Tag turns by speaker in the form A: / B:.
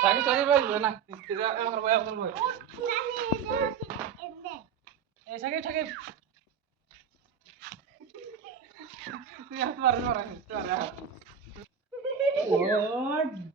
A: Sakit sakit boy, boy nah. Kita emang kerbau yang terbaik. Eh sakit sakit. Tiap hari orang itu ada. Waduh.